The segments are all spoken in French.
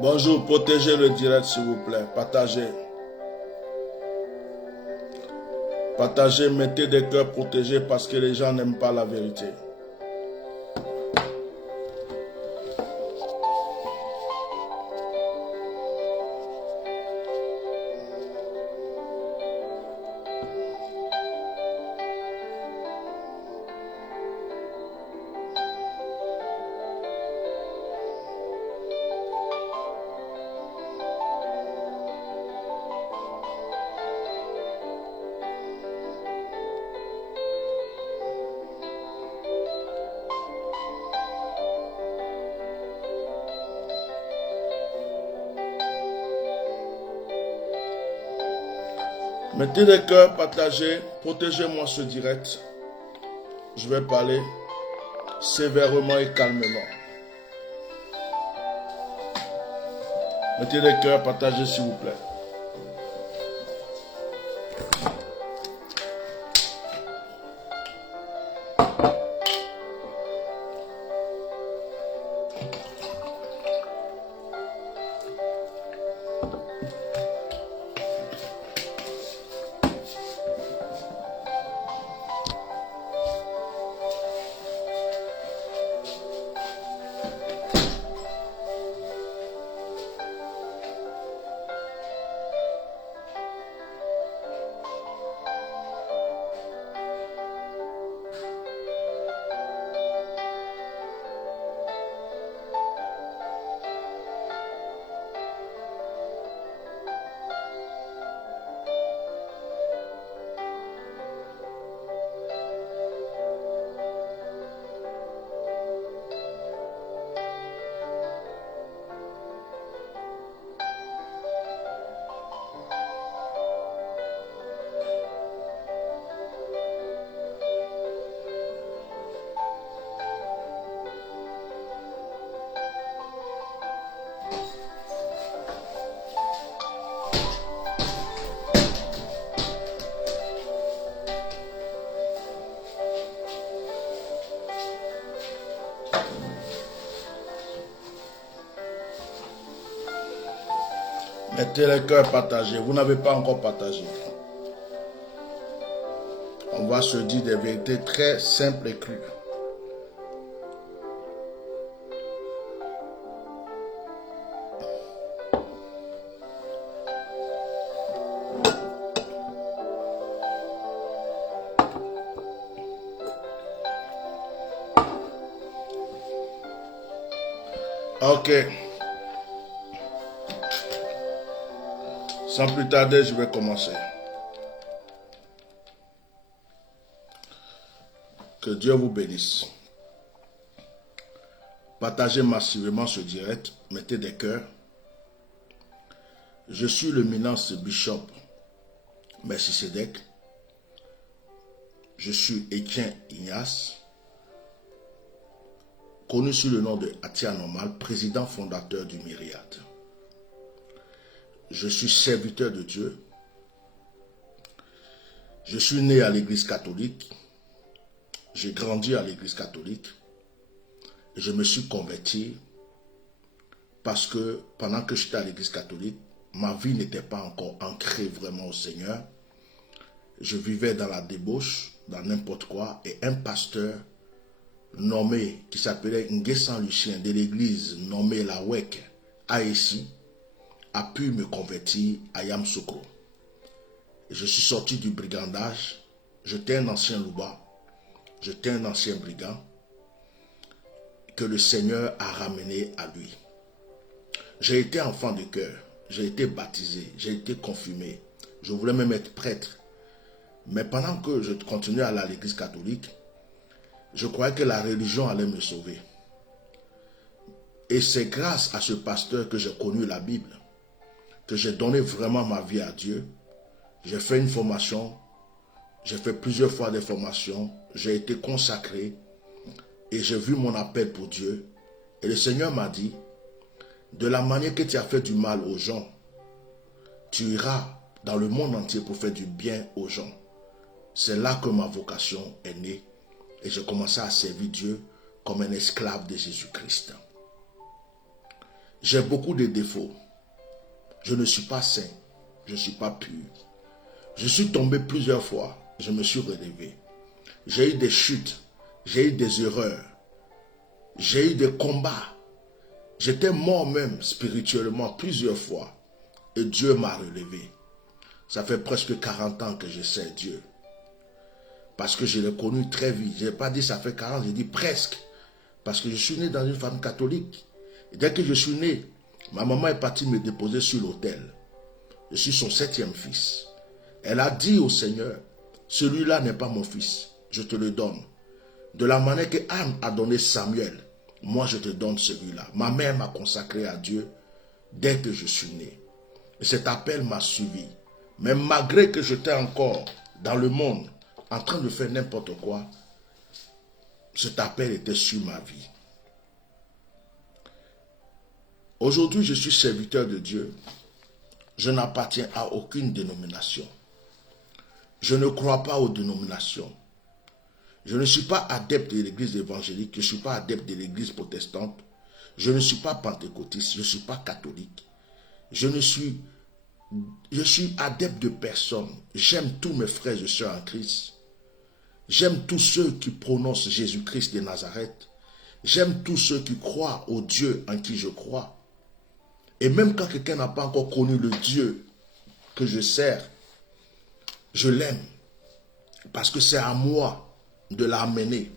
Bonjour, protégez le direct s'il vous plaît. Partagez. Partagez, mettez des cœurs protégés parce que les gens n'aiment pas la vérité. Mettez des cœurs, partagez, protégez-moi ce direct. Je vais parler sévèrement et calmement. Mettez des cœurs, partagez s'il vous plaît. Mettez les cœurs partagés. Vous n'avez pas encore partagé. On va se dire des vérités très simples et crues. Ok. Sans plus tarder, je vais commencer. Que Dieu vous bénisse. Partagez massivement ce direct. Mettez des cœurs. Je suis le Minance Bishop Melchisedec. Je suis Étienne Ignace, connu sous le nom de Atia Normal, président fondateur du Myriade. Je suis serviteur de Dieu. Je suis né à l'église catholique. J'ai grandi à l'église catholique. Et je me suis converti parce que pendant que j'étais à l'église catholique, ma vie n'était pas encore ancrée vraiment au Seigneur. Je vivais dans la débauche, dans n'importe quoi. Et un pasteur nommé, qui s'appelait Nguessan Lucien, de l'église nommée la WEC, Haïti, a pu me convertir à Yamoussoukro. Je suis sorti du brigandage. J'étais un ancien louba. J'étais un ancien brigand que le Seigneur a ramené à lui. J'ai été enfant de cœur. J'ai été baptisé. J'ai été confirmé. Je voulais même être prêtre. Mais pendant que je continuais à aller à l'église catholique, je croyais que la religion allait me sauver. Et c'est grâce à ce pasteur que j'ai connu la Bible, que j'ai donné vraiment ma vie à Dieu. J'ai fait une formation, j'ai fait plusieurs fois des formations, j'ai été consacré et j'ai vu mon appel pour Dieu. Et le Seigneur m'a dit, de la manière que tu as fait du mal aux gens, tu iras dans le monde entier pour faire du bien aux gens. C'est là que ma vocation est née et j'ai commencé à servir Dieu comme un esclave de Jésus-Christ. J'ai beaucoup de défauts. Je ne suis pas saint. Je ne suis pas pur. Je suis tombé plusieurs fois. Je me suis relevé. J'ai eu des chutes. J'ai eu des erreurs. J'ai eu des combats. J'étais mort même spirituellement plusieurs fois. Et Dieu m'a relevé. Ça fait presque 40 ans que je sais Dieu. Parce que je l'ai connu très vite. Je n'ai pas dit ça fait 40, j'ai dit presque. Parce que je suis né dans une famille catholique. Et dès que je suis né, ma maman est partie me déposer sur l'autel. Je suis son 7e fils. Elle a dit au Seigneur, celui-là n'est pas mon fils, je te le donne. De la manière que Anne a donné Samuel, moi je te donne celui-là. Ma mère m'a consacré à Dieu dès que je suis né. Et cet appel m'a suivi. Mais malgré que j'étais encore dans le monde, en train de faire n'importe quoi, cet appel était sur ma vie. Aujourd'hui, je suis serviteur de Dieu. Je n'appartiens à aucune dénomination. Je ne crois pas aux dénominations. Je ne suis pas adepte de l'église évangélique, je ne suis pas adepte de l'église protestante, je ne suis pas pentecôtiste, je ne suis pas catholique. Je suis adepte de personne. J'aime tous mes frères et sœurs en Christ. J'aime tous ceux qui prononcent Jésus-Christ de Nazareth. J'aime tous ceux qui croient au Dieu en qui je crois. Et même quand quelqu'un n'a pas encore connu le Dieu que je sers, je l'aime. Parce que c'est à moi de l'amener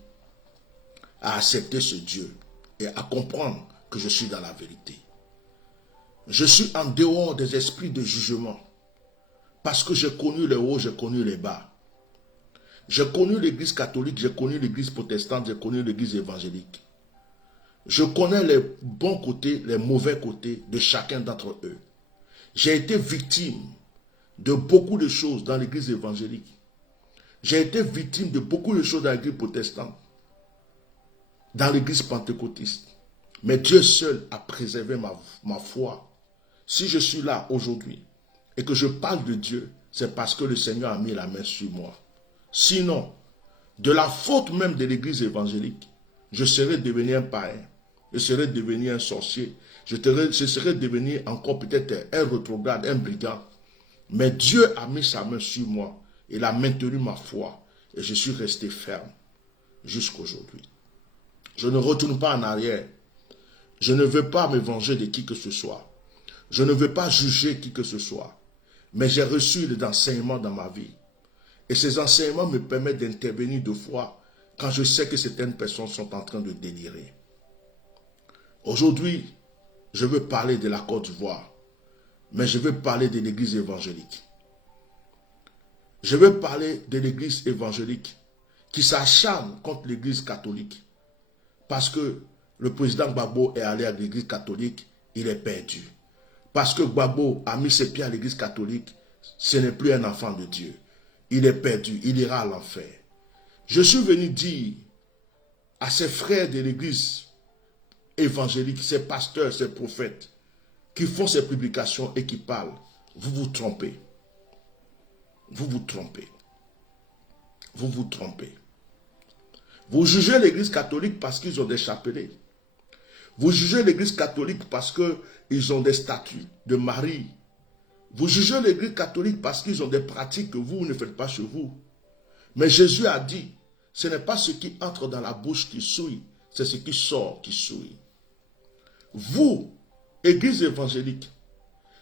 à accepter ce Dieu et à comprendre que je suis dans la vérité. Je suis en dehors des esprits de jugement parce que j'ai connu les hauts, j'ai connu les bas. J'ai connu l'église catholique, j'ai connu l'église protestante, j'ai connu l'église évangélique. Je connais les bons côtés, les mauvais côtés de chacun d'entre eux. J'ai été victime de beaucoup de choses dans l'église évangélique. J'ai été victime de beaucoup de choses dans l'église protestante, dans l'église pentecôtiste. Mais Dieu seul a préservé ma foi. Si je suis là aujourd'hui et que je parle de Dieu, c'est parce que le Seigneur a mis la main sur moi. Sinon, de la faute même de l'église évangélique, je serais devenu un païen, je serais devenu un sorcier, je serais devenu encore peut-être un rétrograde, un brigand. Mais Dieu a mis sa main sur moi. Il a maintenu ma foi et je suis resté ferme jusqu'à aujourd'hui. Je ne retourne pas en arrière. Je ne veux pas me venger de qui que ce soit. Je ne veux pas juger qui que ce soit. Mais j'ai reçu des enseignements dans ma vie. Et ces enseignements me permettent d'intervenir de fois quand je sais que certaines personnes sont en train de délirer. Aujourd'hui, je veux parler de la Côte d'Ivoire, mais je veux parler de l'église évangélique. Je veux parler de l'église évangélique qui s'acharne contre l'église catholique. Parce que le président Gbagbo est allé à l'église catholique, il est perdu. Parce que Gbagbo a mis ses pieds à l'église catholique, ce n'est plus un enfant de Dieu. Il est perdu, il ira à l'enfer. Je suis venu dire à ses frères de l'église évangélique, ses pasteurs, ses prophètes, qui font ces publications et qui parlent, vous vous trompez. Vous vous trompez. Vous vous trompez. Vous jugez l'église catholique parce qu'ils ont des chapelets. Vous jugez l'église catholique parce qu'ils ont des statues de Marie. Vous jugez l'église catholique parce qu'ils ont des pratiques que vous ne faites pas chez vous. Mais Jésus a dit, ce n'est pas ce qui entre dans la bouche qui souille, c'est ce qui sort qui souille. Vous, église évangélique,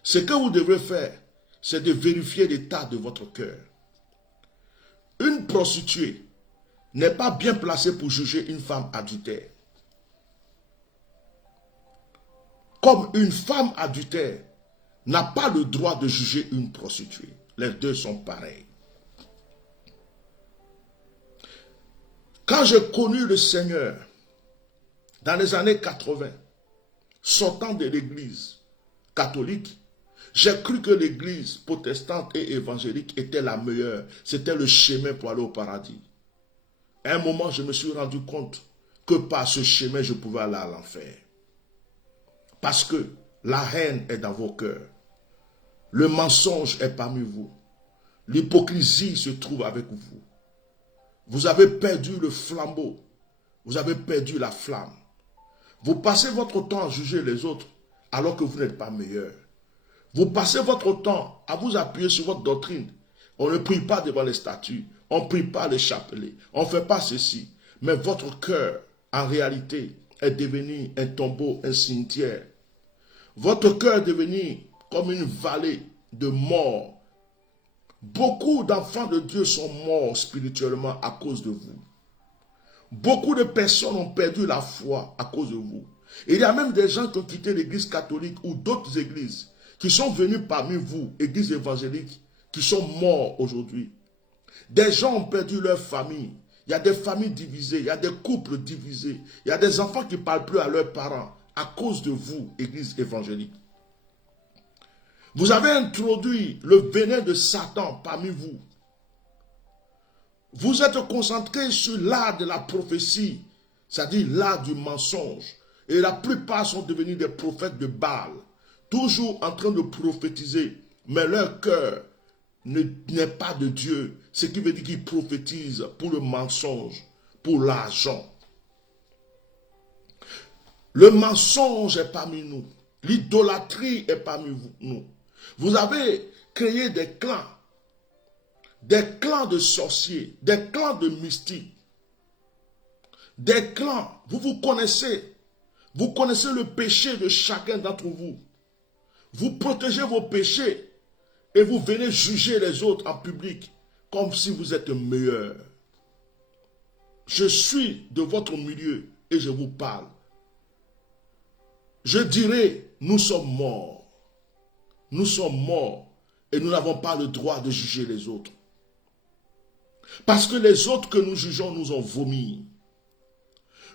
ce que vous devez faire, c'est de vérifier l'état de votre cœur. Une prostituée n'est pas bien placée pour juger une femme adultère. Comme une femme adultère n'a pas le droit de juger une prostituée. Les deux sont pareils. Quand j'ai connu le Seigneur, dans les années 80, sortant de l'église catholique, j'ai cru que l'église protestante et évangélique était la meilleure. C'était le chemin pour aller au paradis. À un moment, je me suis rendu compte que par ce chemin, je pouvais aller à l'enfer. Parce que la haine est dans vos cœurs. Le mensonge est parmi vous. L'hypocrisie se trouve avec vous. Vous avez perdu le flambeau. Vous avez perdu la flamme. Vous passez votre temps à juger les autres alors que vous n'êtes pas meilleur. Vous passez votre temps à vous appuyer sur votre doctrine. On ne prie pas devant les statues, on ne prie pas les chapelets, on ne fait pas ceci. Mais votre cœur, en réalité, est devenu un tombeau, un cimetière. Votre cœur est devenu comme une vallée de mort. Beaucoup d'enfants de Dieu sont morts spirituellement à cause de vous. Beaucoup de personnes ont perdu la foi à cause de vous. Et il y a même des gens qui ont quitté l'église catholique ou d'autres églises qui sont venus parmi vous, églises évangéliques, qui sont morts aujourd'hui. Des gens ont perdu leur famille. Il y a des familles divisées, il y a des couples divisés, il y a des enfants qui ne parlent plus à leurs parents à cause de vous, église évangélique. Vous avez introduit le venin de Satan parmi vous. Vous êtes concentré sur l'art de la prophétie, c'est-à-dire l'art du mensonge. Et la plupart sont devenus des prophètes de Baal, toujours en train de prophétiser, mais leur cœur n'est pas de Dieu, ce qui veut dire qu'ils prophétisent pour le mensonge, pour l'argent. Le mensonge est parmi nous, l'idolâtrie est parmi nous. Vous avez créé des clans de sorciers, des clans de mystiques, des clans, vous connaissez le péché de chacun d'entre vous. Vous protégez vos péchés et vous venez juger les autres en public comme si vous êtes meilleur. Je suis de votre milieu et je vous parle. Je dirais, nous sommes morts. Nous sommes morts et nous n'avons pas le droit de juger les autres. Parce que les autres que nous jugeons nous ont vomi.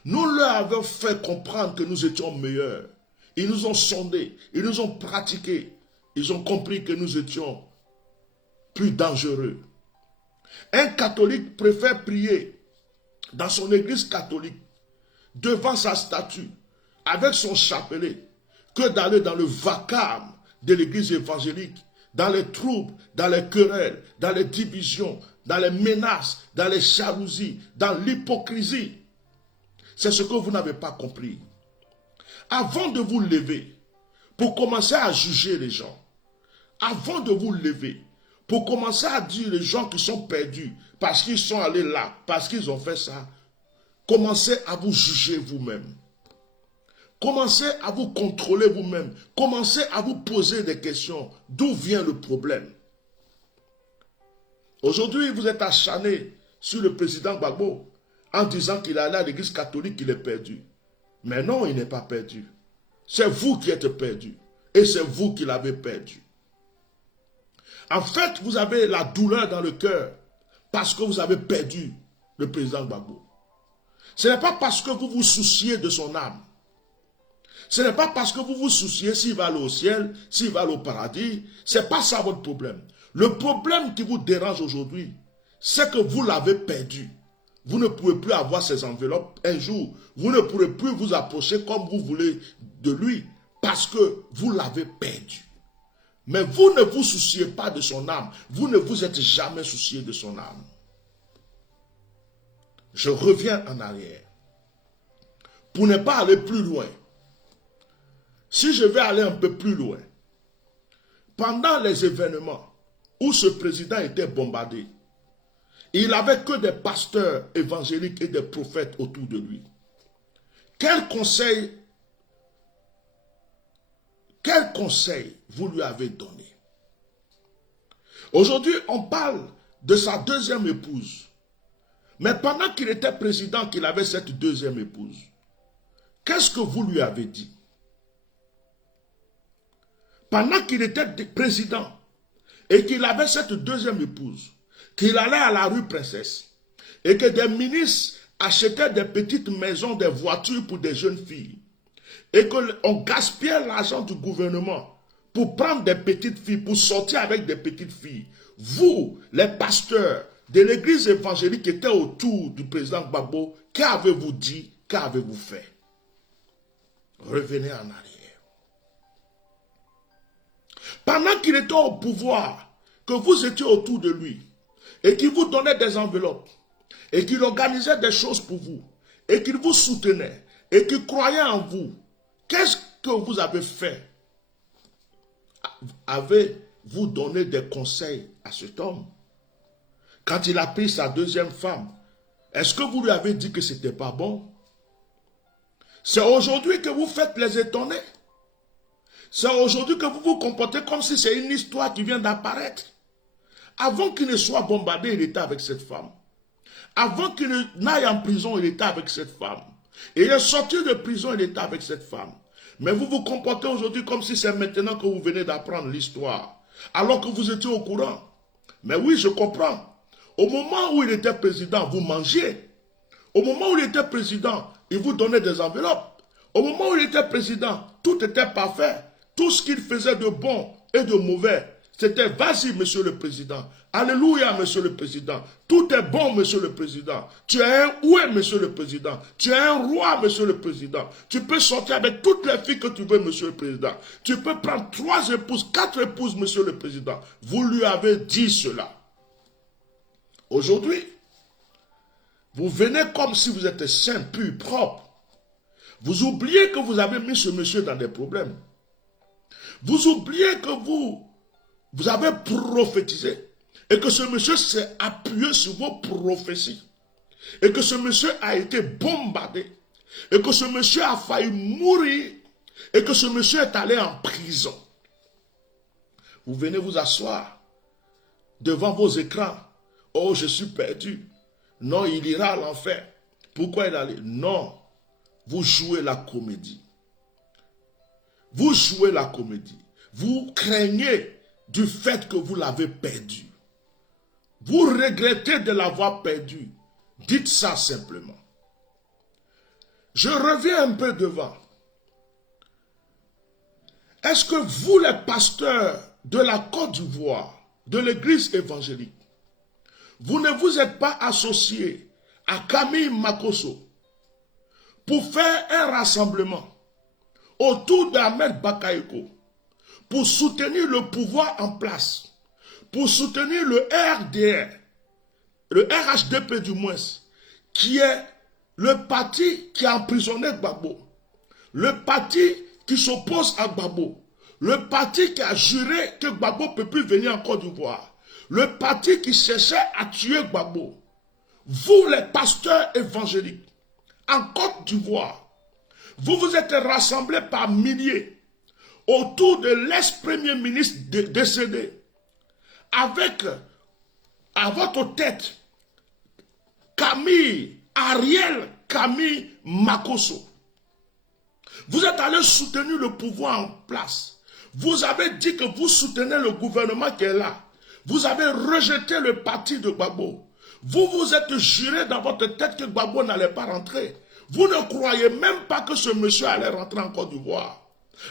Nous leur avons fait comprendre que nous étions meilleurs. Ils nous ont sondés, ils nous ont pratiqués. Ils ont compris que nous étions plus dangereux. Un catholique préfère prier dans son église catholique, devant sa statue, avec son chapelet, que d'aller dans le vacarme de l'église évangélique, dans les troubles, dans les querelles, dans les divisions, dans les menaces, dans les jalousies, dans l'hypocrisie. C'est ce que vous n'avez pas compris. Avant de vous lever, pour commencer à juger les gens, avant de vous lever, pour commencer à dire les gens qui sont perdus, parce qu'ils sont allés là, parce qu'ils ont fait ça, commencez à vous juger vous-même. Commencez à vous contrôler vous-même. Commencez à vous poser des questions. D'où vient le problème? Aujourd'hui, vous êtes acharné sur le président Gbagbo en disant qu'il est allé à l'église catholique, qu'il est perdu. Mais non, il n'est pas perdu. C'est vous qui êtes perdu. Et c'est vous qui l'avez perdu. En fait, vous avez la douleur dans le cœur parce que vous avez perdu le président Gbagbo. Ce n'est pas parce que vous vous souciez de son âme. Ce n'est pas parce que vous vous souciez s'il va aller au ciel, s'il va aller au paradis. Ce n'est pas ça votre problème. Le problème qui vous dérange aujourd'hui, c'est que vous l'avez perdu. Vous ne pouvez plus avoir ces enveloppes un jour. Vous ne pourrez plus vous approcher comme vous voulez de lui parce que vous l'avez perdu. Mais vous ne vous souciez pas de son âme. Vous ne vous êtes jamais soucié de son âme. Je reviens en arrière. Pour ne pas aller plus loin. Si je vais aller un peu plus loin, pendant les événements où ce président était bombardé, il n'avait que des pasteurs évangéliques et des prophètes autour de lui. Quel conseil vous lui avez donné? Aujourd'hui, on parle de sa deuxième épouse. Mais pendant qu'il était président, qu'il avait cette deuxième épouse, qu'est-ce que vous lui avez dit? Pendant qu'il était président et qu'il avait cette deuxième épouse, qu'il allait à la rue Princesse et que des ministres achetaient des petites maisons, des voitures pour des jeunes filles et qu'on gaspillait l'argent du gouvernement pour prendre des petites filles, pour sortir avec des petites filles. Vous, les pasteurs de l'église évangélique qui étaient autour du président Gbagbo, qu'avez-vous dit, qu'avez-vous fait? Revenez en arrière. Pendant qu'il était au pouvoir, que vous étiez autour de lui, et qu'il vous donnait des enveloppes, et qu'il organisait des choses pour vous, et qu'il vous soutenait, et qu'il croyait en vous, que vous avez fait, avez-vous donné des conseils à cet homme? Quand il a pris sa deuxième femme, est-ce que vous lui avez dit que ce n'était pas bon? C'est aujourd'hui que vous faites les étonnés. C'est aujourd'hui que vous vous comportez comme si c'est une histoire qui vient d'apparaître. Avant qu'il ne soit bombardé, il était avec cette femme. Avant qu'il n'aille en prison, il était avec cette femme. Et il est sorti de prison, il était avec cette femme. Mais vous vous comportez aujourd'hui comme si c'est maintenant que vous venez d'apprendre l'histoire. Alors que vous étiez au courant. Mais oui, je comprends. Au moment où il était président, vous mangiez. Au moment où il était président, il vous donnait des enveloppes. Au moment où il était président, tout était parfait. Tout ce qu'il faisait de bon et de mauvais, c'était vas-y, monsieur le président. Alléluia, monsieur le président. Tout est bon, monsieur le président. Tu es un oué, monsieur le président. Tu es un roi, monsieur le président. Tu peux sortir avec toutes les filles que tu veux, monsieur le président. Tu peux prendre 3 épouses, 4 épouses, monsieur le président. Vous lui avez dit cela. Aujourd'hui, vous venez comme si vous étiez saint, pur, propre. Vous oubliez que vous avez mis ce monsieur dans des problèmes. Vous oubliez que vous avez prophétisé et que ce monsieur s'est appuyé sur vos prophéties et que ce monsieur a été bombardé et que ce monsieur a failli mourir et que ce monsieur est allé en prison. Vous venez vous asseoir devant vos écrans. Oh, je suis perdu. Non, il ira à l'enfer. Pourquoi il allait? Non, vous jouez la comédie. Vous jouez la comédie. Vous craignez du fait que vous l'avez perdu. Vous regrettez de l'avoir perdu. Dites ça simplement. Je reviens un peu devant. Est-ce que vous, les pasteurs de la Côte d'Ivoire, de l'église évangélique, vous ne vous êtes pas associés à Camille Makosso pour faire un rassemblement autour d'Ahmed Bakayoko, pour soutenir le pouvoir en place, pour soutenir le RDR, le RHDP du moins, qui est le parti qui a emprisonné Gbagbo, le parti qui s'oppose à Gbagbo, le parti qui a juré que Gbagbo ne peut plus venir en Côte d'Ivoire, le parti qui cherchait à tuer Gbagbo. Vous, les pasteurs évangéliques, en Côte d'Ivoire, vous vous êtes rassemblés par milliers autour de l'ex-premier ministre décédé, avec à votre tête Ariel Camille Makosso. Vous êtes allé soutenir le pouvoir en place. Vous avez dit que vous soutenez le gouvernement qui est là. Vous avez rejeté le parti de Gbagbo. Vous vous êtes juré dans votre tête que Gbagbo n'allait pas rentrer. Vous ne croyez même pas que ce monsieur allait rentrer en Côte d'Ivoire.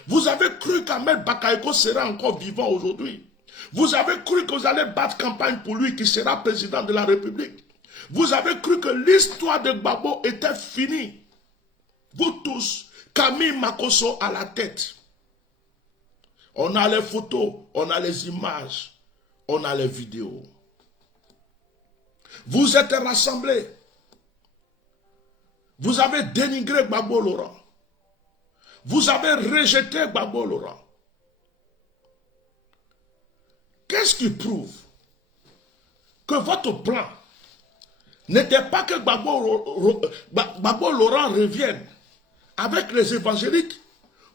Vous avez cru qu'Ahmed Bakayoko sera encore vivant aujourd'hui. Vous avez cru que vous allez battre campagne pour lui qui sera président de la République. Vous avez cru que l'histoire de Gbagbo était finie. Vous tous, Camille Makosso à la tête. On a les photos, on a les images, on a les vidéos. Vous êtes rassemblés. Vous avez dénigré Gbagbo Laurent. Vous avez rejeté Gbagbo Laurent. Qu'est-ce qui prouve que votre plan n'était pas que Gbagbo Laurent revienne avec les évangéliques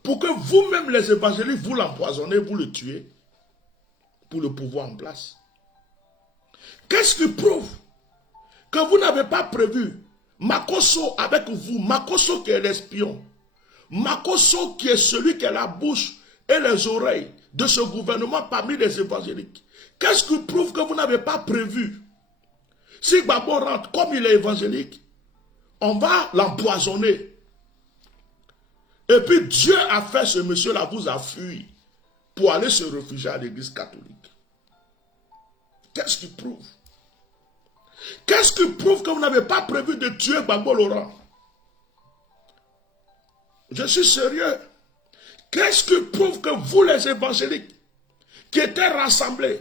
pour que vous-même les évangéliques vous l'empoisonnez, vous le tuez pour le pouvoir en place? Qu'est-ce qui prouve que vous n'avez pas prévu Makosso avec vous, Makosso qui est l'espion, Makosso qui est celui qui a la bouche et les oreilles de ce gouvernement parmi les évangéliques? Qu'est-ce qui prouve que vous n'avez pas prévu? Si Gbagbo rentre comme il est évangélique, on va l'empoisonner. Et puis Dieu a fait ce monsieur-là, vous a fui pour aller se réfugier à l'église catholique. Qu'est-ce qui prouve? Qu'est-ce qui prouve que vous n'avez pas prévu de tuer Gbagbo Laurent? Je suis sérieux. Qu'est-ce qui prouve que vous, les évangéliques, qui étaient rassemblés,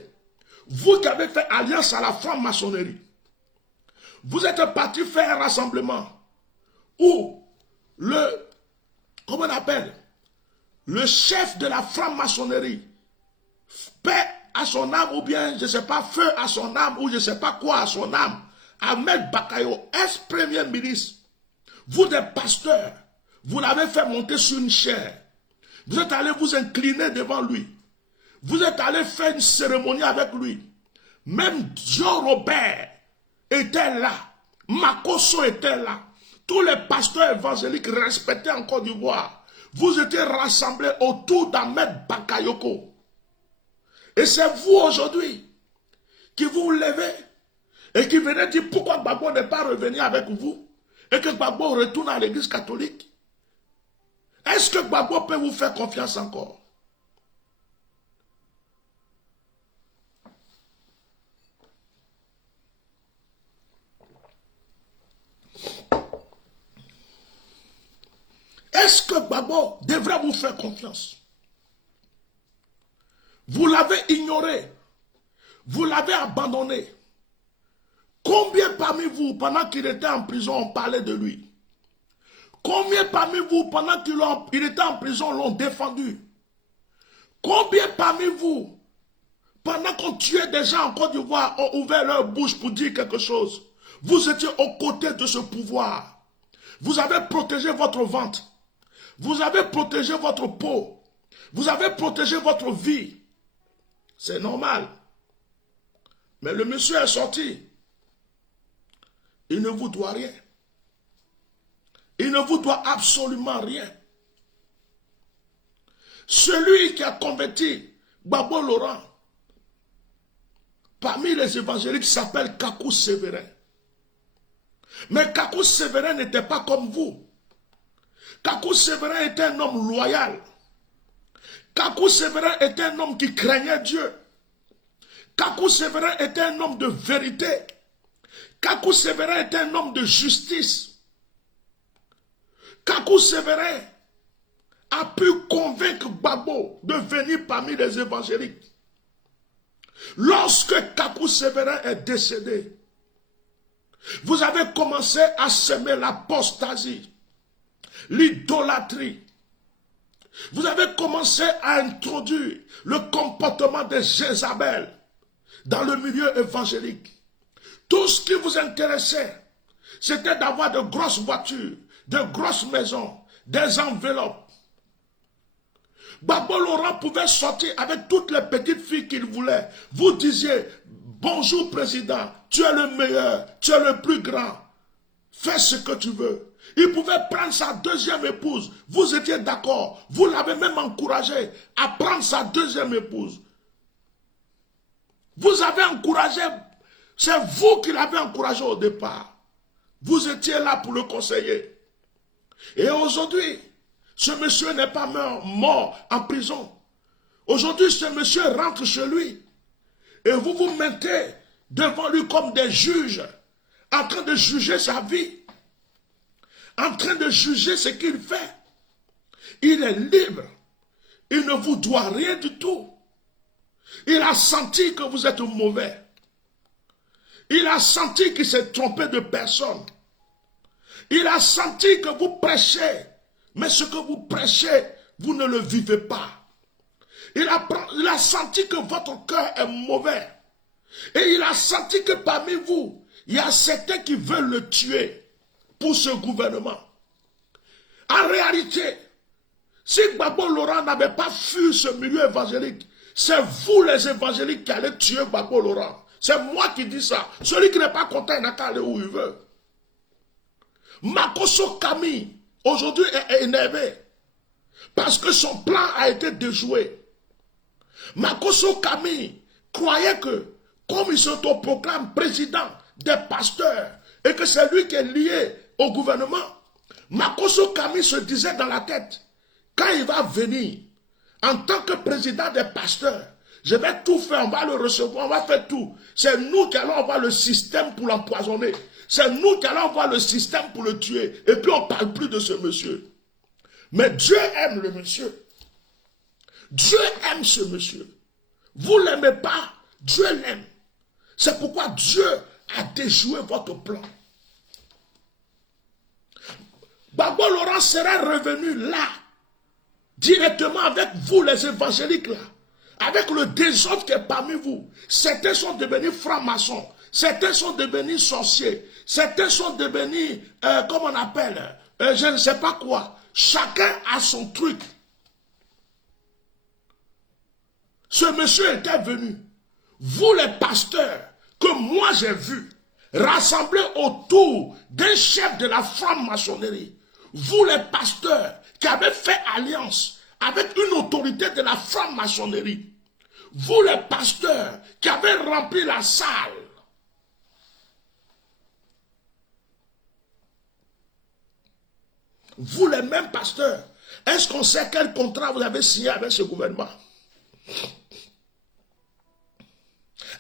vous qui avez fait alliance à la franc-maçonnerie, vous êtes partis faire un rassemblement où comment on appelle, le chef de la franc-maçonnerie, paix à son âme, ou bien, je ne sais pas, feu à son âme, ou je ne sais pas quoi à son âme, Ahmed Bakayo, ex-premier ministre, vous des pasteurs, vous l'avez fait monter sur une chaire, vous êtes allé vous incliner devant lui, vous êtes allé faire une cérémonie avec lui, même Joe Robert était là, Makoso était là, tous les pasteurs évangéliques respectés en Côte d'Ivoire, vous étiez rassemblés autour d'Ahmed Bakayoko. Et c'est vous aujourd'hui qui vous levez et qui venez dire pourquoi Gbagbo n'est pas revenu avec vous et que Gbagbo retourne à l'église catholique. Est-ce que Gbagbo peut vous faire confiance encore? Est-ce que Gbagbo devrait vous faire confiance? Vous l'avez ignoré. Vous l'avez abandonné. Combien parmi vous, pendant qu'il était en prison, on parlait de lui? Combien parmi vous, pendant qu'il était en prison, l'ont défendu? Combien parmi vous, pendant qu'on tuait des gens en Côte d'Ivoire, ont ouvert leur bouche pour dire quelque chose? Vous étiez aux côtés de ce pouvoir. Vous avez protégé votre ventre. Vous avez protégé votre peau. Vous avez protégé votre vie. C'est normal. Mais le monsieur est sorti. Il ne vous doit rien. Il ne vous doit absolument rien. Celui qui a converti Gbagbo Laurent, parmi les évangéliques, s'appelle Kakou Sévérin. Mais Kakou Sévérin n'était pas comme vous. Kakou Sévérin était un homme loyal. Kakou Sévérin était un homme qui craignait Dieu. Kakou Sévérin était un homme de vérité. Kakou Sévérin était un homme de justice. Kakou Sévérin a pu convaincre Gbagbo de venir parmi les évangéliques. Lorsque Kakou Sévérin est décédé, vous avez commencé à semer l'apostasie, l'idolâtrie. Vous avez commencé à introduire le comportement de Jézabel dans le milieu évangélique. Tout ce qui vous intéressait, c'était d'avoir de grosses voitures, de grosses maisons, des enveloppes. Gbagbo Laurent pouvait sortir avec toutes les petites filles qu'il voulait. Vous disiez, bonjour président, tu es le meilleur, tu es le plus grand. Fais ce que tu veux. Il pouvait prendre sa deuxième épouse. Vous étiez d'accord. Vous l'avez même encouragé à prendre sa deuxième épouse. Vous avez encouragé, c'est vous qui l'avez encouragé au départ. Vous étiez là pour le conseiller. Et aujourd'hui, ce monsieur n'est pas mort en prison. Aujourd'hui, ce monsieur rentre chez lui. Et vous vous mettez devant lui comme des juges, en train de juger sa vie, en train de juger ce qu'il fait. Il est libre. Il ne vous doit rien du tout. Il a senti que vous êtes mauvais. Il a senti qu'il s'est trompé de personne. Il a senti que vous prêchez, mais ce que vous prêchez, vous ne le vivez pas. Il a senti que votre cœur est mauvais. Et il a senti que parmi vous, il y a certains qui veulent le tuer pour ce gouvernement. En réalité, si Gbagbo Laurent n'avait pas fui ce milieu évangélique, c'est vous les évangéliques qui allez tuer Gbagbo Laurent. C'est moi qui dis ça. Celui qui n'est pas content, il n'a qu'à aller où il veut. Makoso Kami, aujourd'hui, est énervé parce que son plan a été déjoué. Makoso Kami croyait que, comme il s'autoproclame président des pasteurs et que c'est lui qui est lié au gouvernement, Makoso Kami se disait dans la tête, quand il va venir en tant que président des pasteurs, je vais tout faire, on va le recevoir, on va faire tout. C'est nous qui allons avoir le système pour l'empoisonner. C'est nous qui allons avoir le système pour le tuer. Et puis on ne parle plus de ce monsieur. Mais Dieu aime le monsieur. Dieu aime ce monsieur. Vous ne l'aimez pas, Dieu l'aime. C'est pourquoi Dieu a déjoué votre plan. Gbagbo Laurent serait revenu là. directement avec vous les évangéliques là, avec le désordre qui est parmi vous. Certains sont devenus francs-maçons, certains sont devenus sorciers, certains sont devenus, comment on appelle, je ne sais pas quoi. Chacun a son truc. Ce monsieur était venu. Vous les pasteurs que moi j'ai vus, rassemblés autour d'un chef de la franc-maçonnerie, vous les pasteurs qui avez fait alliance avec une autorité de la franc-maçonnerie, vous les pasteurs qui avez rempli la salle, vous les mêmes pasteurs, est-ce qu'on sait quel contrat vous avez signé avec ce gouvernement?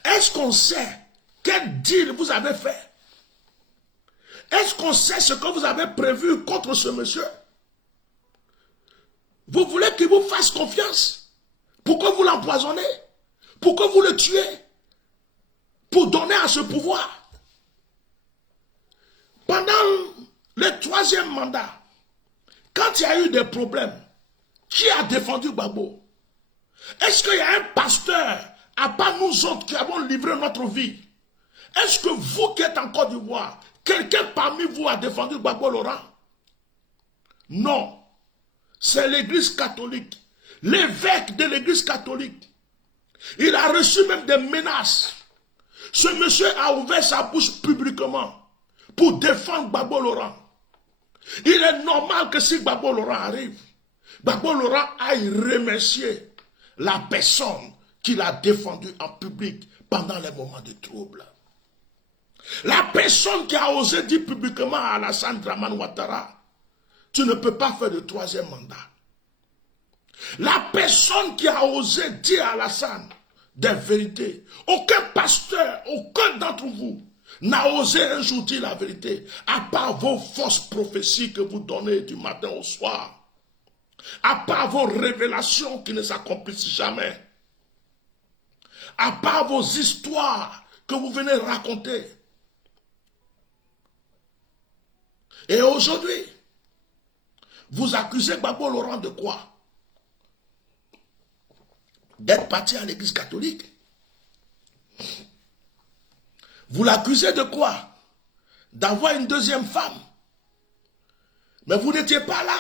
Est-ce qu'on sait quel deal vous avez fait? Est-ce qu'on sait ce que vous avez prévu contre ce monsieur? Vous voulez qu'il vous fasse confiance? Pourquoi vous l'empoisonnez? Pourquoi vous le tuez? Pour donner à ce pouvoir. Pendant le 3e mandat, quand il y a eu des problèmes, qui a défendu Gbagbo? Est-ce qu'il y a un pasteur, à part nous autres qui avons livré notre vie? Est-ce que vous qui êtes en Côte d'Ivoire, quelqu'un parmi vous a défendu Gbagbo Laurent? Non. C'est l'église catholique. L'évêque de l'église catholique. Il a reçu même des menaces. Ce monsieur a ouvert sa bouche publiquement pour défendre Gbagbo Laurent. Il est normal que si Gbagbo Laurent arrive, Gbagbo Laurent aille remercier la personne qu'il a défendue en public pendant les moments de trouble. La personne qui a osé dire publiquement à Alassane Dramane Ouattara, tu ne peux pas faire de 3e mandat. La personne qui a osé dire à Alassane des vérités. Aucun pasteur, aucun d'entre vous n'a osé un jour dire la vérité, à part vos fausses prophéties que vous donnez du matin au soir, à part vos révélations qui ne s'accomplissent jamais, à part vos histoires que vous venez raconter. Et aujourd'hui, vous accusez Gbagbo Laurent de quoi? D'être parti à l'église catholique. Vous l'accusez de quoi? D'avoir une 2e femme. Mais vous n'étiez pas là.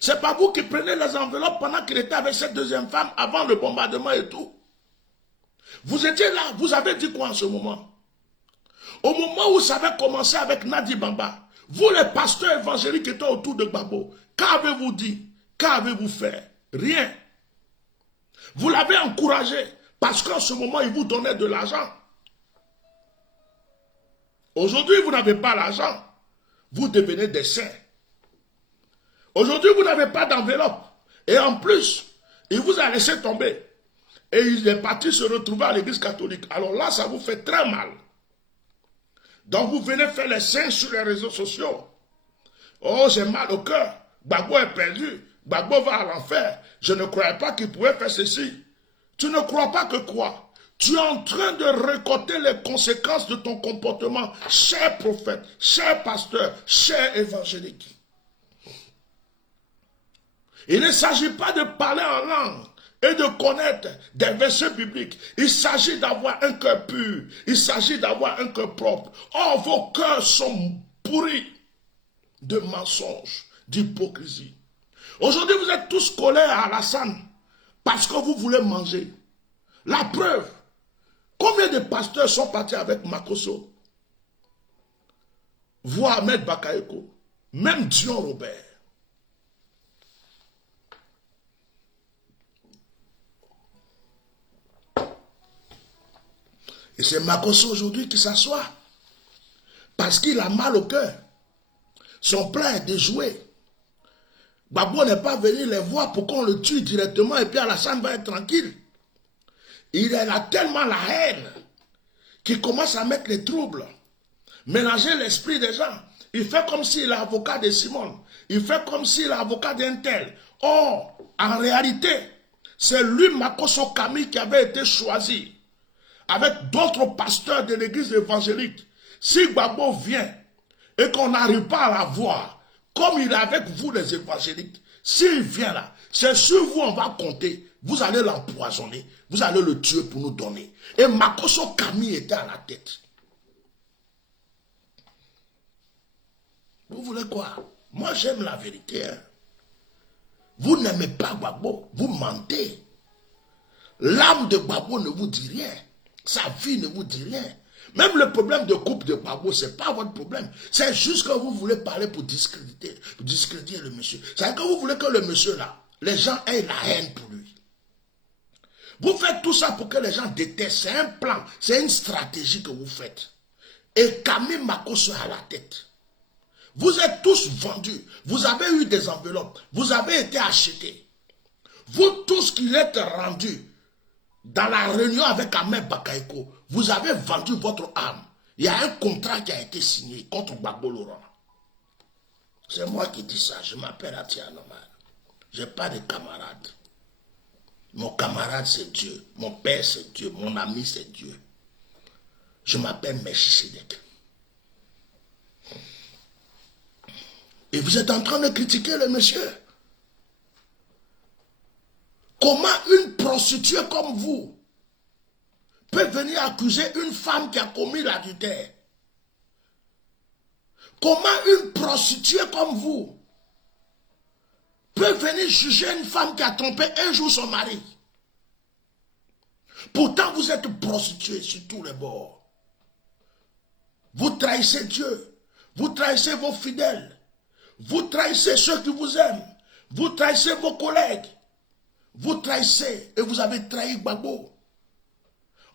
C'est pas vous qui prenez les enveloppes pendant qu'il était avec cette 2e femme avant le bombardement et tout. Vous étiez là. Vous avez dit quoi en ce moment? Au moment où ça avait commencé avec Nadi Bamba, vous les pasteurs évangéliques qui étaient autour de Gbagbo, qu'avez-vous dit? Qu'avez-vous fait? Rien. Vous l'avez encouragé parce qu'en ce moment, il vous donnait de l'argent. Aujourd'hui, vous n'avez pas l'argent. Vous devenez des saints. Aujourd'hui, vous n'avez pas d'enveloppe. Et en plus, il vous a laissé tomber. Et il est parti se retrouver à l'église catholique. Alors là, ça vous fait très mal. Donc vous venez faire les saints sur les réseaux sociaux. Oh, j'ai mal au cœur. Gbagbo est perdu. Gbagbo va à l'enfer. Je ne croyais pas qu'il pouvait faire ceci. Tu ne crois pas que quoi? Tu es en train de récolter les conséquences de ton comportement, cher prophète, cher pasteur, cher évangélique. Il ne s'agit pas de parler en langue et de connaître des versets bibliques. Il s'agit d'avoir un cœur pur. Il s'agit d'avoir un cœur propre. Or, vos cœurs sont pourris de mensonges, d'hypocrisie. Aujourd'hui, vous êtes tous collés à Alassane parce que vous voulez manger. La preuve, combien de pasteurs sont partis avec Makosso, voire Ahmed Bakayoko, même Dion Robert. Et c'est Makosso aujourd'hui qui s'assoit parce qu'il a mal au cœur. Son plan est déjoué. Gbagbo n'est pas venu les voir pour qu'on le tue directement et puis Alassane va être tranquille. Il a tellement la haine qu'il commence à mettre les troubles, mélanger l'esprit des gens. Il fait comme s'il est avocat de Simone. Il fait comme s'il est avocat d'un tel. Or, en réalité, c'est lui, Makosso Camille, qui avait été choisi avec d'autres pasteurs de l'église évangélique. Si Gbagbo vient et qu'on n'arrive pas à la voir, comme il est avec vous les évangéliques, s'il vient là, C'est sur vous on va compter. Vous allez l'empoisonner. Vous allez le tuer pour nous donner. Et Makoso Kami était à la tête. Vous voulez quoi? Moi j'aime la vérité. Hein. Vous n'aimez pas Gbagbo. Vous mentez. L'âme de Gbagbo ne vous dit rien. Sa vie ne vous dit rien. Même le problème de couple de Gbagbo, ce n'est pas votre problème. C'est juste que vous voulez parler pour discréditer le monsieur. C'est que vous voulez que le monsieur là, les gens aient la haine pour lui. Vous faites tout ça pour que les gens détestent. C'est un plan, c'est une stratégie que vous faites. Et Camille Makoso à la tête. Vous êtes tous vendus. Vous avez eu des enveloppes. Vous avez été achetés. Vous tous qui êtes rendus dans la réunion avec Ahmed Bakaïko, vous avez vendu votre âme. Il y a un contrat qui a été signé contre Gbagbo Laurent. C'est moi qui dis ça. Je m'appelle Atia Normal. Je n'ai pas de camarade. Mon camarade, c'est Dieu. Mon père, c'est Dieu. Mon ami, c'est Dieu. Je m'appelle Melchisedec. Et vous êtes en train de critiquer le monsieur. Comment une prostituée comme vous peut venir accuser une femme qui a commis l'adultère? Comment une prostituée comme vous peut venir juger une femme qui a trompé un jour son mari? Pourtant, vous êtes prostituée sur tous les bords. Vous trahissez Dieu. Vous trahissez vos fidèles. Vous trahissez ceux qui vous aiment. Vous trahissez vos collègues. Vous trahissez et vous avez trahi Gbagbo.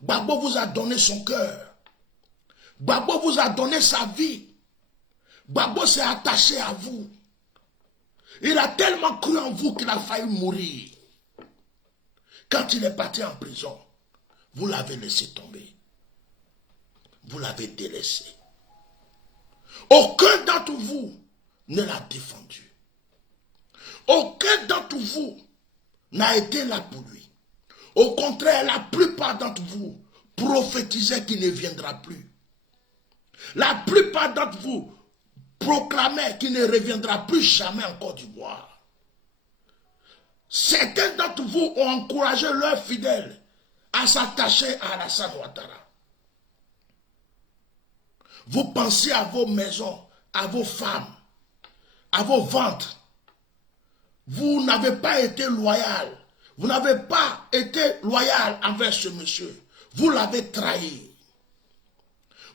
Gbagbo vous a donné son cœur. Gbagbo vous a donné sa vie. Gbagbo s'est attaché à vous. Il a tellement cru en vous qu'il a failli mourir. Quand il est parti en prison, vous l'avez laissé tomber. Vous l'avez délaissé. Aucun d'entre vous ne l'a défendu. Aucun d'entre vous n'a été là pour lui. Au contraire, la plupart d'entre vous prophétisaient qu'il ne viendra plus. La plupart d'entre vous proclamaient qu'il ne reviendra plus jamais en Côte d'Ivoire. Certains d'entre vous ont encouragé leurs fidèles à s'attacher à Alassane Ouattara. Vous pensez à vos maisons, à vos femmes, à vos ventres. Vous n'avez pas été loyal. Vous n'avez pas été loyal envers ce monsieur. Vous l'avez trahi.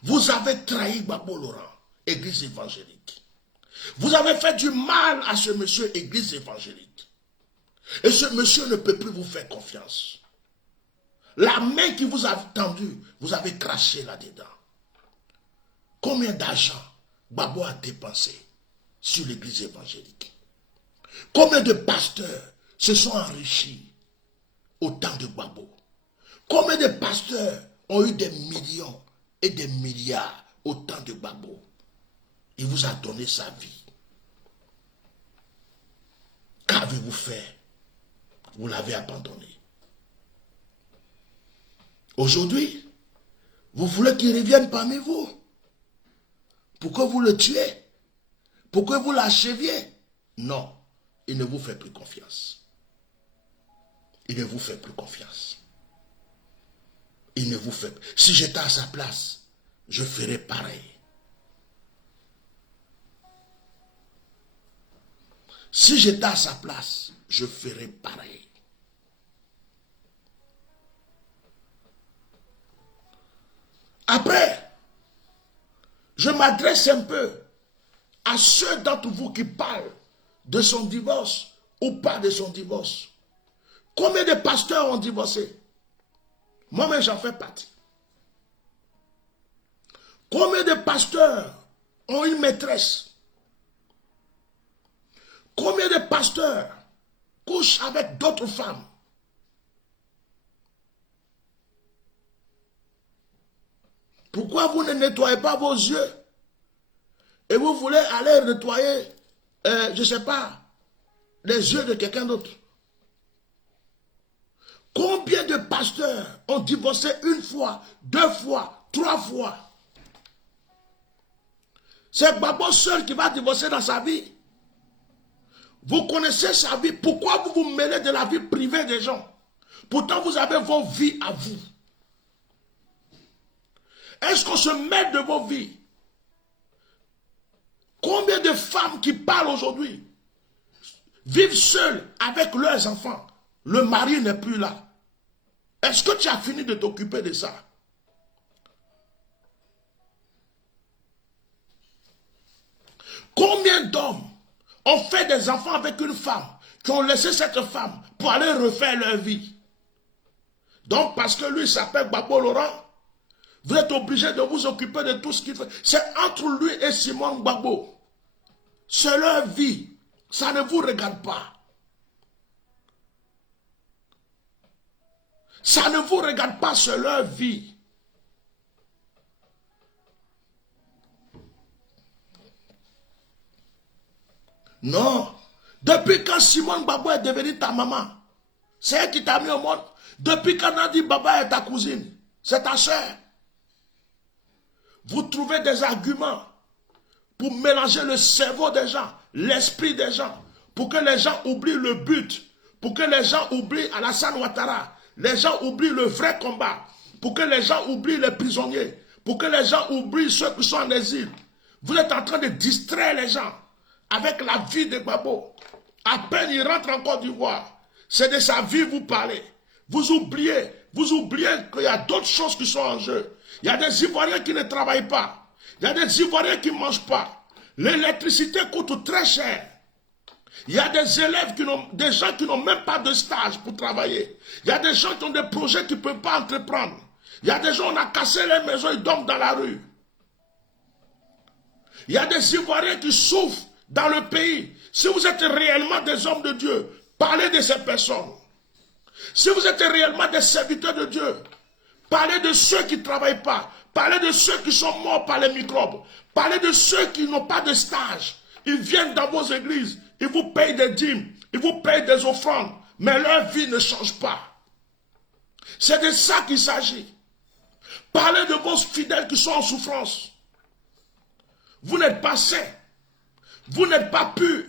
Vous avez trahi Gbagbo Laurent, église évangélique. Vous avez fait du mal à ce monsieur, église évangélique. Et ce monsieur ne peut plus vous faire confiance. La main qui vous a tendu, vous avez craché là-dedans. Combien d'argent Gbagbo a dépensé sur l'église évangélique? Combien de pasteurs se sont enrichis au temps de Gbagbo? Combien de pasteurs ont eu des millions et des milliards au temps de Gbagbo? Il vous a donné sa vie. Qu'avez-vous fait? Vous l'avez abandonné. Aujourd'hui, vous voulez qu'il revienne parmi vous. Pourquoi vous le tuez? Pourquoi vous l'acheviez? Non, il ne vous fait plus confiance. Il ne vous fait plus confiance. Il ne vous fait plus. Si j'étais à sa place, je ferais pareil. Si j'étais à sa place, je ferais pareil. Après, je m'adresse un peu à ceux d'entre vous qui parlent de son divorce ou pas de son divorce. Combien de pasteurs ont divorcé? Moi-même, j'en fais partie. Combien de pasteurs ont une maîtresse? Combien de pasteurs couchent avec d'autres femmes? Pourquoi vous ne nettoyez pas vos yeux? Et vous voulez aller nettoyer, je ne sais pas, les yeux de quelqu'un d'autre? Combien de pasteurs ont divorcé une fois, 2 fois, 3 fois? C'est Gbagbo seul qui va divorcer dans sa vie. Vous connaissez sa vie. Pourquoi vous vous mêlez de la vie privée des gens? Pourtant, vous avez vos vies à vous. Est-ce qu'on se mêle de vos vies? Combien de femmes qui parlent aujourd'hui vivent seules avec leurs enfants? Le mari n'est plus là. Est-ce que tu as fini de t'occuper de ça? Combien d'hommes ont fait des enfants avec une femme, qui ont laissé cette femme pour aller refaire leur vie? Donc, parce que lui s'appelle Gbagbo Laurent, vous êtes obligé de vous occuper de tout ce qu'il fait. C'est entre lui et Simon Gbagbo. C'est leur vie. Ça ne vous regarde pas. Ça ne vous regarde pas, c'est leur vie. Non. Depuis quand Simon Gbagbo est devenu ta maman, c'est elle qui t'a mis au monde. Depuis quand Nadi Baba est ta cousine, c'est ta soeur. Vous trouvez des arguments pour mélanger le cerveau des gens, l'esprit des gens, pour que les gens oublient le but, pour que les gens oublient Alassane Ouattara, les gens oublient le vrai combat, pour que les gens oublient les prisonniers, pour que les gens oublient ceux qui sont en exil. Vous êtes en train de distraire les gens avec la vie de Gbagbo. À peine il rentre en Côte d'Ivoire, c'est de sa vie que vous parlez. Vous oubliez qu'il y a d'autres choses qui sont en jeu. Il y a des Ivoiriens qui ne travaillent pas. Il y a des Ivoiriens qui ne mangent pas. L'électricité coûte très cher. Il y a des élèves des gens qui n'ont même pas de stage pour travailler. Il y a des gens qui ont des projets qui ne peuvent pas entreprendre. Il y a des gens, on a cassé les maisons, ils dorment dans la rue. Il y a des Ivoiriens qui souffrent dans le pays. Si vous êtes réellement des hommes de Dieu, parlez de ces personnes. Si vous êtes réellement des serviteurs de Dieu, parlez de ceux qui ne travaillent pas. Parlez de ceux qui sont morts par les microbes. Parlez de ceux qui n'ont pas de stage. Ils viennent dans vos églises. Ils vous payent des dîmes. Ils vous payent des offrandes. Mais leur vie ne change pas. C'est de ça qu'il s'agit. Parlez de vos fidèles qui sont en souffrance. Vous n'êtes pas saints. Vous n'êtes pas purs.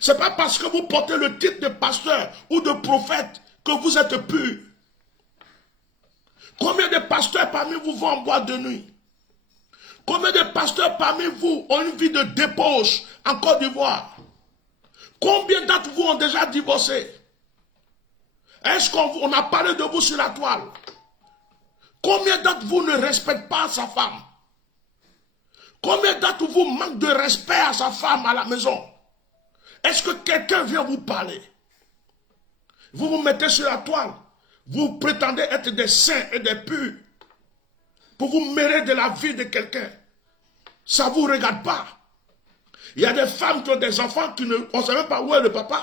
Ce n'est pas parce que vous portez le titre de pasteur ou de prophète que vous êtes purs. Combien de pasteurs parmi vous vont en boîte de nuit? Combien de pasteurs parmi vous ont une vie de débauche en Côte d'Ivoire? Combien d'entre vous ont déjà divorcé? Est-ce qu'on a parlé de vous sur la toile? Combien d'entre vous ne respectent pas sa femme? Combien d'entre vous manquent de respect à sa femme à la maison? Est-ce que quelqu'un vient vous parler? Vous vous mettez sur la toile. Vous prétendez être des saints et des purs pour vous mêler de la vie de quelqu'un. Ça ne vous regarde pas. Il y a des femmes qui ont des enfants on ne sait même pas où est le papa.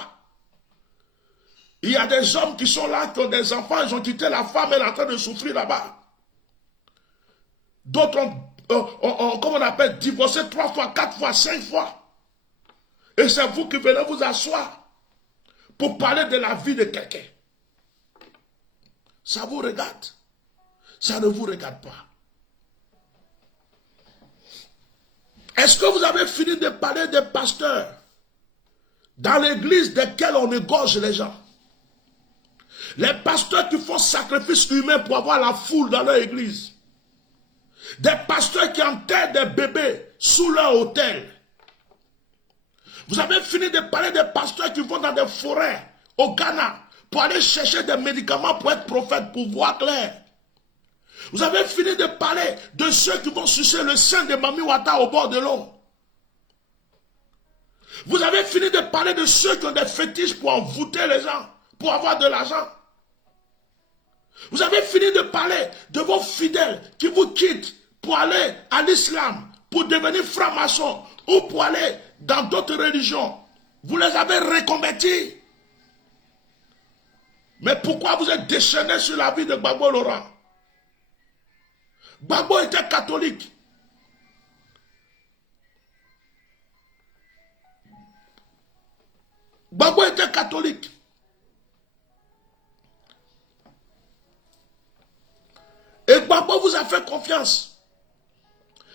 Il y a des hommes qui sont là, qui ont des enfants, ils ont quitté la femme, elle est en train de souffrir là-bas. D'autres ont, comment on appelle, divorcé 3 fois, 4 fois, 5 fois. Et c'est vous qui venez vous asseoir pour parler de la vie de quelqu'un. Ça vous regarde. Ça ne vous regarde pas. Est-ce que vous avez fini de parler des pasteurs dans l'église desquels on égorge les gens? Les pasteurs qui font sacrifice humain pour avoir la foule dans leur église. Des pasteurs qui enterrent des bébés sous leur autel. Vous avez fini de parler des pasteurs qui vont dans des forêts au Ghana pour aller chercher des médicaments pour être prophète, pour voir clair. Vous avez fini de parler de ceux qui vont sucer le sein de Mami Wata au bord de l'eau. Vous avez fini de parler de ceux qui ont des fétiches pour envoûter les gens, pour avoir de l'argent. Vous avez fini de parler de vos fidèles qui vous quittent pour aller à l'islam, pour devenir franc-maçon ou pour aller dans d'autres religions. Vous les avez reconvertis. Mais pourquoi vous êtes déchaîné sur la vie de Gbagbo Laurent? Gbagbo était catholique. Gbagbo était catholique. Et Gbagbo vous a fait confiance.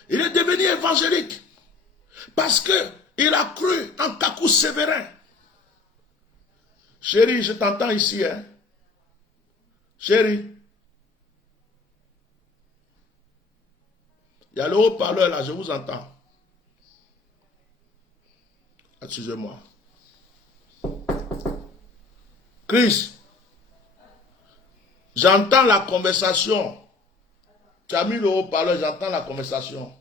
Il est devenu évangélique. Parce qu'il a cru en Kakou Sévérin. Chérie, je t'entends ici, hein. Chérie. Il y a le haut-parleur là, je vous entends. Excusez-moi. Chris, j'entends la conversation. Tu as mis le haut-parleur, j'entends la conversation.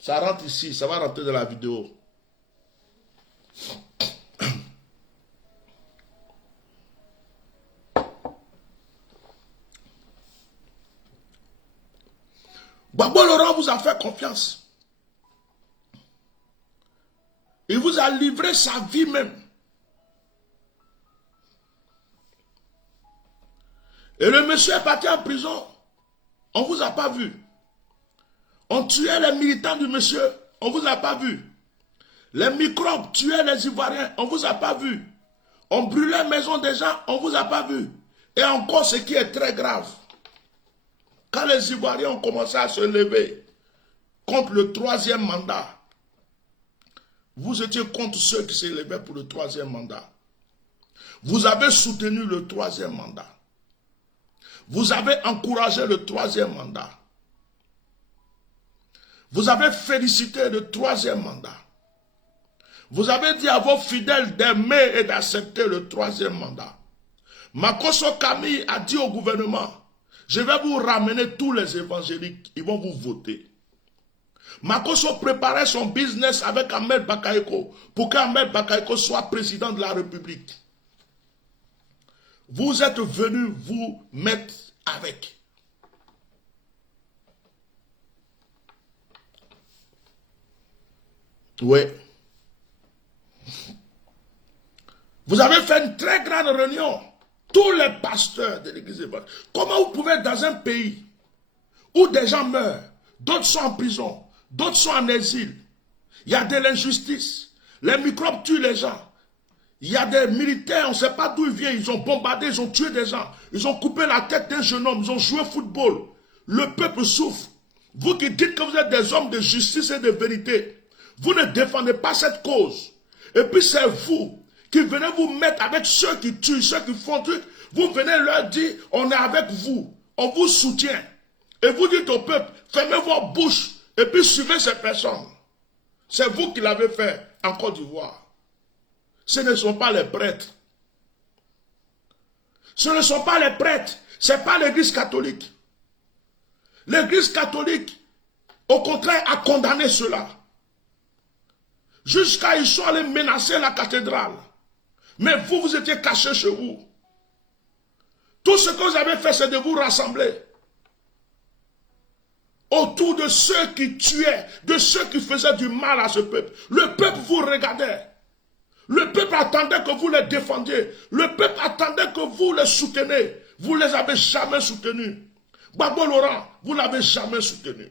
Ça rentre ici, ça va rentrer dans la vidéo. Gbagbo Laurent vous a fait confiance. Il vous a livré sa vie même. Et le monsieur est parti en prison. On ne vous a pas vu. On tuait les militants du monsieur. On ne vous a pas vu. Les microbes tuaient les Ivoiriens. On ne vous a pas vu. On brûlait les maisons des gens. On ne vous a pas vu. Et encore ce qui est très grave. Quand les Ivoiriens ont commencé à se lever contre le 3e mandat, vous étiez contre ceux qui se levaient pour le 3e mandat. Vous avez soutenu le 3e mandat. Vous avez encouragé le 3e mandat. Vous avez félicité le 3e mandat. Vous avez dit à vos fidèles d'aimer et d'accepter le 3e mandat. Makoso Camille a dit au gouvernement, je vais vous ramener tous les évangéliques, ils vont vous voter. Makoso préparait son business avec Ahmed Bakayoko pour qu'Ahmed Bakayoko soit président de la République. Vous êtes venus vous mettre avec. Oui. Vous avez fait une très grande réunion. Tous les pasteurs de l'église évangélique. Comment vous pouvez, dans un pays où des gens meurent, d'autres sont en prison, d'autres sont en exil, il y a de l'injustice, les microbes tuent les gens, il y a des militaires, on ne sait pas d'où ils viennent, ils ont bombardé, ils ont tué des gens, ils ont coupé la tête d'un jeune homme, ils ont joué au football, le peuple souffre. Vous qui dites que vous êtes des hommes de justice et de vérité, vous ne défendez pas cette cause. Et puis c'est vous qui venez vous mettre avec ceux qui tuent, ceux qui font truc, vous venez leur dire, on est avec vous, on vous soutient. Et vous dites au peuple, fermez vos bouches et puis suivez ces personnes. C'est vous qui l'avez fait en Côte d'Ivoire. Ce ne sont pas les prêtres. Ce ne sont pas les prêtres, ce n'est pas l'église catholique. L'église catholique, au contraire, a condamné cela. Jusqu'à ils sont allés menacer la cathédrale. Mais vous, vous étiez cachés chez vous. Tout ce que vous avez fait, c'est de vous rassembler autour de ceux qui tuaient, de ceux qui faisaient du mal à ce peuple. Le peuple vous regardait. Le peuple attendait que vous les défendiez. Le peuple attendait que vous les souteniez. Vous ne les avez jamais soutenus. Gbagbo Laurent, vous ne l'avez jamais soutenu.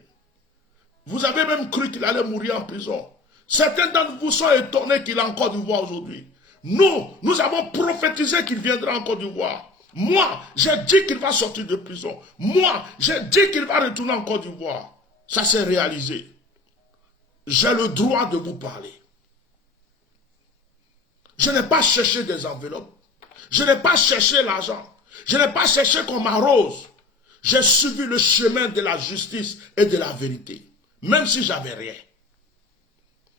Vous avez même cru qu'il allait mourir en prison. Certains d'entre vous sont étonnés qu'il est en Côte d'Ivoire aujourd'hui. Nous avons prophétisé qu'il viendra en Côte d'Ivoire. Moi, j'ai dit qu'il va sortir de prison. Moi, j'ai dit qu'il va retourner en Côte d'Ivoire. Ça s'est réalisé. J'ai le droit de vous parler. Je n'ai pas cherché des enveloppes. Je n'ai pas cherché l'argent. Je n'ai pas cherché qu'on m'arrose. J'ai suivi le chemin de la justice et de la vérité. Même si j'avais rien.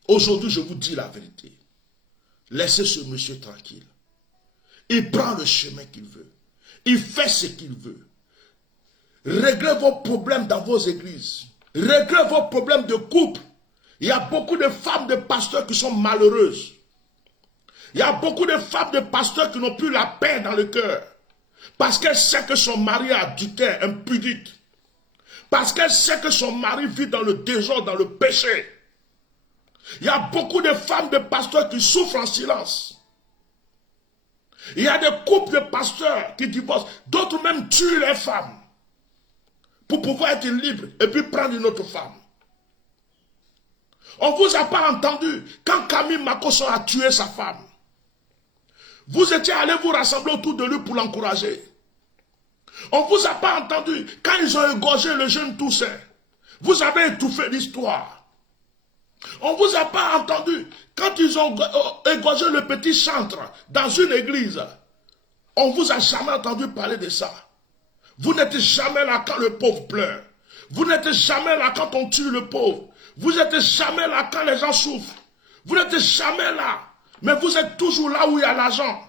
Aujourd'hui, je vous dis la vérité. Laissez ce monsieur tranquille. Il prend le chemin qu'il veut. Il fait ce qu'il veut. Réglez vos problèmes dans vos églises. Réglez vos problèmes de couple. Il y a beaucoup de femmes de pasteurs qui sont malheureuses. Il y a beaucoup de femmes de pasteurs qui n'ont plus la paix dans le cœur. Parce qu'elle sait que son mari est adultère, impudique. Parce qu'elle sait que son mari vit dans le désordre, dans le péché. Il y a beaucoup de femmes de pasteurs qui souffrent en silence. Il y a des couples de pasteurs qui divorcent. D'autres même tuent les femmes pour pouvoir être libres et puis prendre une autre femme. On ne vous a pas entendu quand Camille Makoso a tué sa femme. Vous étiez allés vous rassembler autour de lui pour l'encourager. On ne vous a pas entendu quand ils ont égorgé le jeune Toussaint. Vous avez étouffé l'histoire. On ne vous a pas entendu. Quand ils ont égorgé le petit chantre dans une église, on ne vous a jamais entendu parler de ça. Vous n'êtes jamais là quand le pauvre pleure. Vous n'êtes jamais là quand on tue le pauvre. Vous n'êtes jamais là quand les gens souffrent. Vous n'êtes jamais là. Mais vous êtes toujours là où il y a l'argent.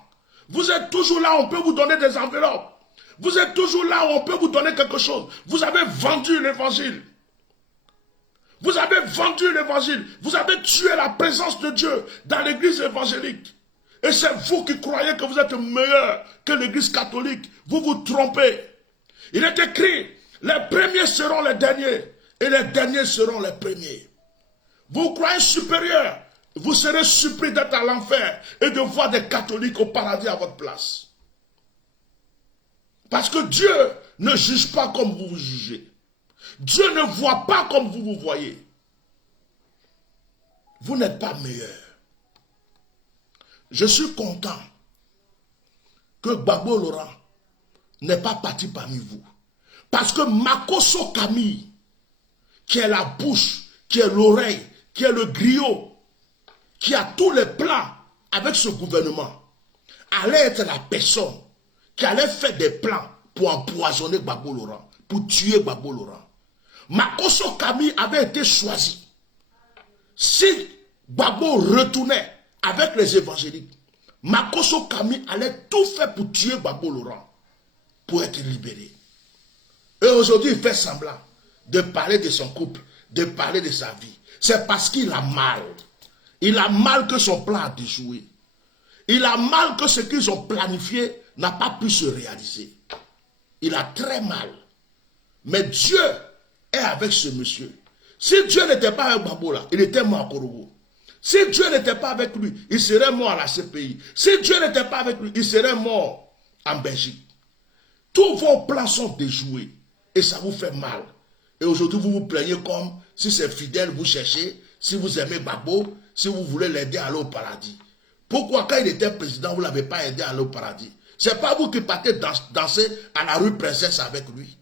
Vous êtes toujours là où on peut vous donner des enveloppes. Vous êtes toujours là où on peut vous donner quelque chose. Vous avez vendu l'évangile. Vous avez vendu l'évangile. Vous avez tué la présence de Dieu dans l'église évangélique. Et c'est vous qui croyez que vous êtes meilleur que l'église catholique. Vous vous trompez. Il est écrit, les premiers seront les derniers et les derniers seront les premiers. Vous croyez supérieur, vous serez surpris d'être à l'enfer et de voir des catholiques au paradis à votre place. Parce que Dieu ne juge pas comme vous vous jugez. Dieu ne voit pas comme vous vous voyez. Vous n'êtes pas meilleur. Je suis content que Gbagbo Laurent n'est pas parti parmi vous. Parce que Makoso Camille, qui est la bouche, qui est l'oreille, qui est le griot, qui a tous les plans avec ce gouvernement, allait être la personne qui allait faire des plans pour empoisonner Gbagbo Laurent, pour tuer Gbagbo Laurent. Makoso Camille avait été choisi. Si Gbagbo retournait avec les évangéliques, Makoso Camille allait tout faire pour tuer Gbagbo Laurent, pour être libéré. Et aujourd'hui, il fait semblant de parler de son couple, de parler de sa vie. C'est parce qu'il a mal. Il a mal que son plan a déjoué. Il a mal que ce qu'ils ont planifié n'a pas pu se réaliser. Il a très mal. Mais Dieu est avec ce monsieur. Si Dieu n'était pas avec Gbagbo là, il était mort à Korogo. Si Dieu n'était pas avec lui, il serait mort à la CPI. Si Dieu n'était pas avec lui, il serait mort en Belgique. Tous vos plans sont déjoués. Et ça vous fait mal. Et aujourd'hui, vous vous plaignez comme si c'est fidèle, vous cherchez, si vous aimez Gbagbo, si vous voulez l'aider à aller au paradis. Pourquoi quand il était président, vous ne l'avez pas aidé à aller au paradis? Ce n'est pas vous qui partez danser à la rue Princesse avec lui.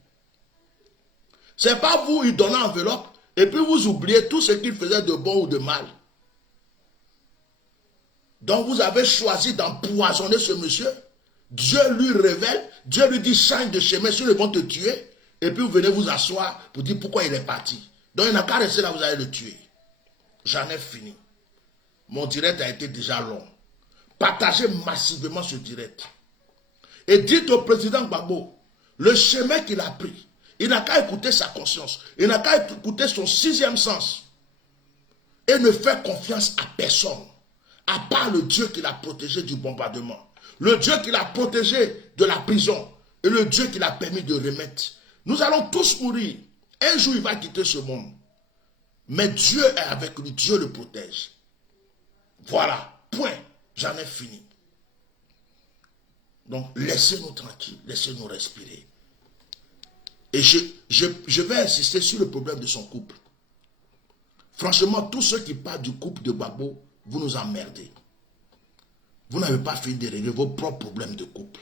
Ce n'est pas vous, il donnait enveloppe, et puis vous oubliez tout ce qu'il faisait de bon ou de mal. Donc vous avez choisi d'empoisonner ce monsieur. Dieu lui révèle, Dieu lui dit change de chemin, sinon ils vont te tuer. Et puis vous venez vous asseoir pour dire pourquoi il est parti. Donc il n'a qu'à rester là, vous allez le tuer. J'en ai fini. Mon direct a été déjà long. Partagez massivement ce direct. Et dites au président Gbagbo, le chemin qu'il a pris, il n'a qu'à écouter sa conscience. Il n'a qu'à écouter son sixième sens. Et ne faire confiance à personne. À part le Dieu qui l'a protégé du bombardement. Le Dieu qui l'a protégé de la prison. Et le Dieu qui l'a permis de remettre. Nous allons tous mourir. Un jour, il va quitter ce monde. Mais Dieu est avec lui. Dieu le protège. Voilà. Point. J'en ai fini. Donc, laissez-nous tranquilles. Laissez-nous respirer. Et je vais insister sur le problème de son couple. Franchement, tous ceux qui parlent du couple de Gbagbo, vous nous emmerdez. Vous n'avez pas fini de régler vos propres problèmes de couple.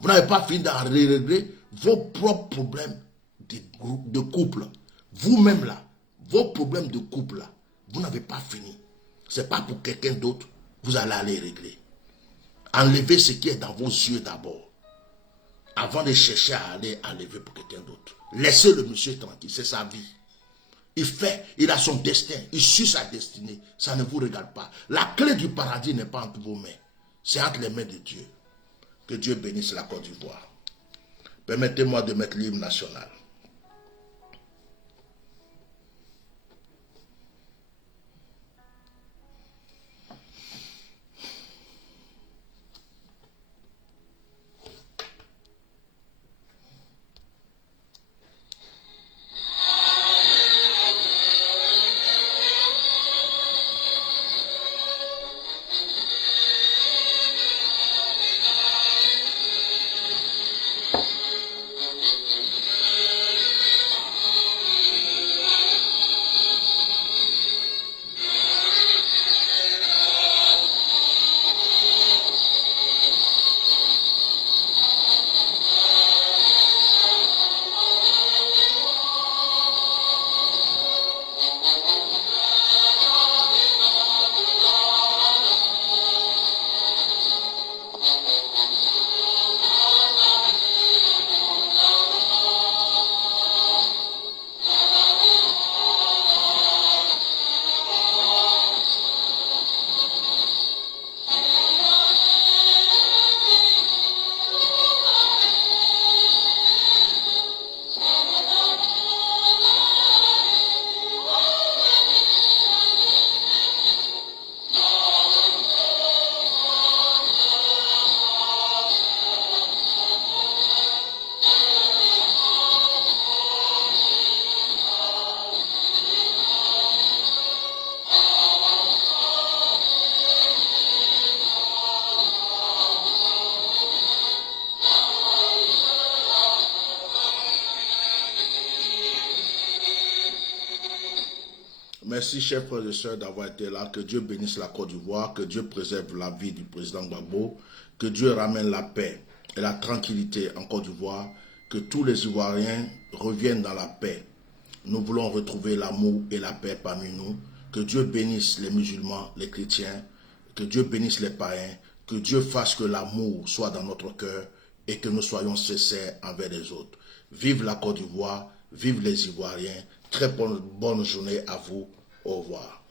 Vous n'avez pas fini de régler vos propres problèmes de couple. Vous-même là, vos problèmes de couple là, vous n'avez pas fini. Ce n'est pas pour quelqu'un d'autre, vous allez aller régler. Enlevez ce qui est dans vos yeux d'abord. Avant de chercher à aller enlever pour quelqu'un d'autre. Laissez le monsieur tranquille, c'est sa vie. Il a son destin, il suit sa destinée. Ça ne vous regarde pas. La clé du paradis n'est pas entre vos mains. C'est entre les mains de Dieu. Que Dieu bénisse la Côte d'Ivoire. Permettez-moi de mettre l'hymne national. Merci, chers frères et sœurs, d'avoir été là. Que Dieu bénisse la Côte d'Ivoire, que Dieu préserve la vie du président Gbagbo, que Dieu ramène la paix et la tranquillité en Côte d'Ivoire, que tous les Ivoiriens reviennent dans la paix. Nous voulons retrouver l'amour et la paix parmi nous. Que Dieu bénisse les musulmans, les chrétiens, que Dieu bénisse les païens, que Dieu fasse que l'amour soit dans notre cœur et que nous soyons sincères envers les autres. Vive la Côte d'Ivoire, vive les Ivoiriens. Très bonne journée à vous. Au revoir.